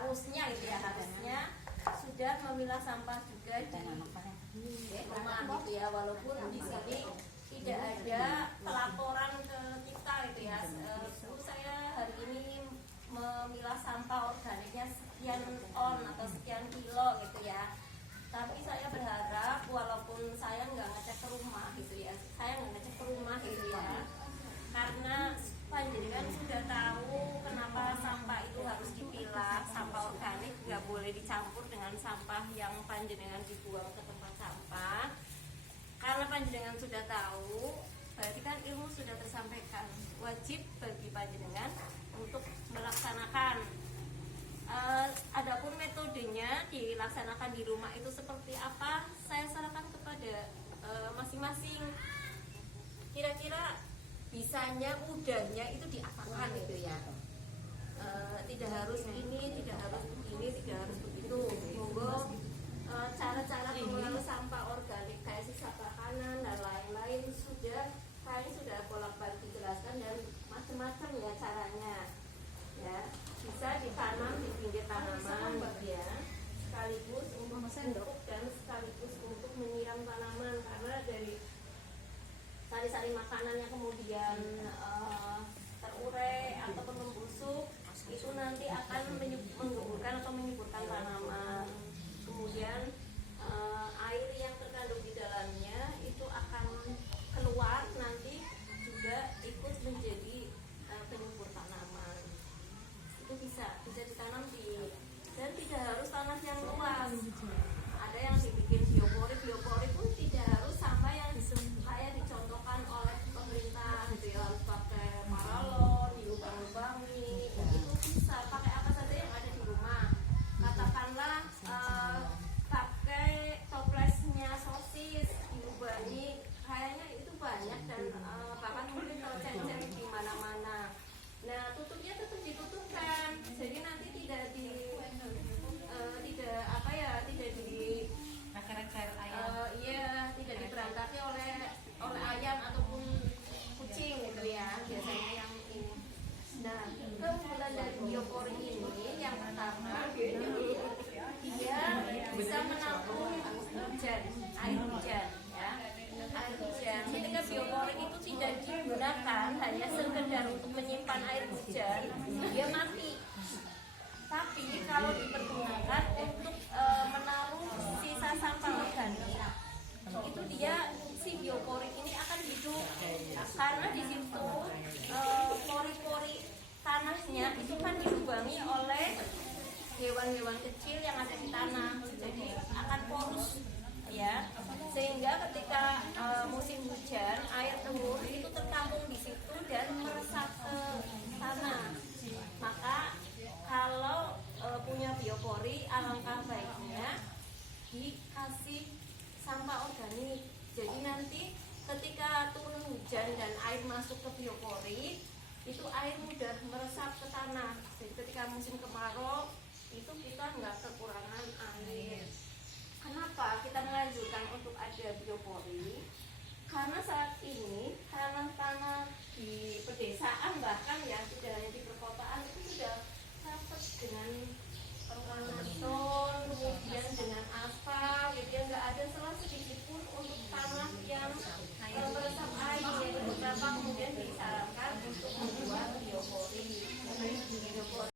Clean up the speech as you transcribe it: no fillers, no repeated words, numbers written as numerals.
harusnya gitu ya, harusnya sudah memilah sampah juga di rumah gitu ya, walaupun di sini tidak ada pelaporan ke kita gitu ya. Saya hari ini memilah sampah organiknya sekian ton atau sekian kilo gitu ya, tapi saya berharap walaupun saya nggak ngecek ke rumah gitu ya, gitu ya, karena panjenengan sudah tahu kenapa sampah itu harus dipilah. Sampah organik nggak boleh dicampur dengan sampah yang panjenengan dibuang ke tempat sampah. Karena panjenengan sudah tahu, berarti kan ilmu sudah tersampaikan. Wajib bagi panjenengan untuk melaksanakan. Adapun metodenya dilaksanakan di rumah itu seperti apa, saya serahkan kepada masing-masing. Kira-kira bisanya, mudahnya itu diapakan gitu ya. Tidak harus ini, tidak harus begini, tidak harus begitu. Monggo cara-cara pengelola sampah organik kayak sisa makanan dan lain-lain sudah bolak-balik dijelaskan dan macam-macam ya caranya. Ya, bisa ditanam di pinggir tanaman ya, sekaligus untuk membentuk dan sekaligus untuk menyiram tanaman, karena dari sari-sari makanan yang kemudian terurai ataupun membusuk itu nanti akan menggugurkan atau menyuburkan tanaman. Kemudian air yang terkandung di dalamnya itu akan keluar nanti juga ikut menjadi penyubur tanaman. Itu bisa ditanam dan tidak harus tanah yang luas. Ada yang dibikin biopori pun tidak harus sama yang kayak dicontohkan oleh pemerintah gitu ya, harus pakai paralon, dilubang-lubangi. Itu bisa pakai apa saja yang ada di rumah. Katakanlah pakai toplesnya sosis dilubangi, kayaknya itu banyak dan bahkan mungkin kalau cari-cari di mana-mana. Nah, tutupnya tetap ditutupkan, jadi nanti tidak tidak diberangkati oleh ayam ataupun kucing gitu ya, biasanya yang ini. Nah, keunggulan dari biopori ini yang pertama, dia bisa menampung hujan, air hujan ya. Air hujan, ketika biopori itu tidak digunakan hanya sekedar untuk menyimpan air hujan, dia mati. Tapi kalau dipergunakan untuk menaruh sisa sampah organik, itu dia si biopori ini akan hidup, karena di situ pori-pori tanahnya itu kan dilubangi oleh hewan-hewan kecil yang ada di tanah, jadi akan porus ya, sehingga ketika musim hujan air turun itu tertampung di situ dan meresap ke tanah. Maka kalau punya biopori, alangkah baiknya dikasih sampah organik. Jadi nanti ketika turun hujan dan air masuk ke biopori, itu air mudah meresap ke tanah. Jadi ketika musim kemarau itu kita nggak kekurangan air. Kenapa kita menganjurkan untuk ada biopori? Karena saat ini tanah-tanah di pedesaan bahkan ya, tidak hanya di perkotaan, itu sudah rapet dengan beton, kemudian dengan aspal, gitu ya, nggak ada celah sedikit pun untuk tanah yang meresap air. Beberapa kemudian disarankan untuk